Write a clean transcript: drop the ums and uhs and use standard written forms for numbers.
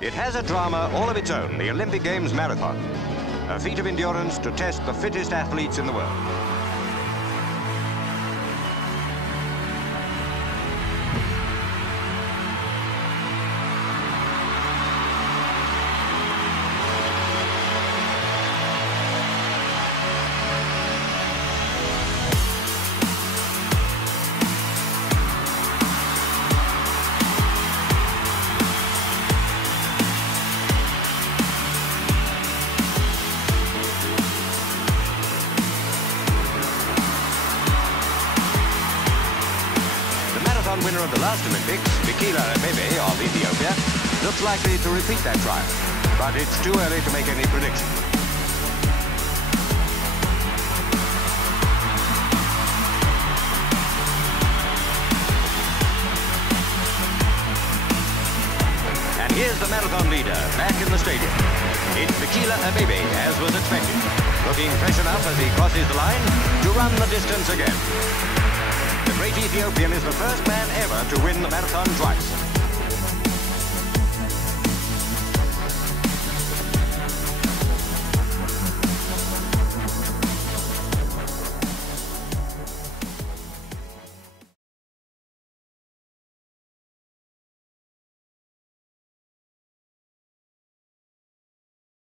It has a drama all of its own, the Olympic Games Marathon, a feat of endurance to test the fittest athletes in the world. Winner of the last Olympics, Bekele Ebebe of Ethiopia, looks likely to repeat that trial, but it's too early to make any predictions. And here's the marathon leader back in the stadium. It's Bekele Ebebe, as was expected, looking fresh enough as he crosses the line to run the distance again. The great Ethiopian is the first man ever to win the marathon twice.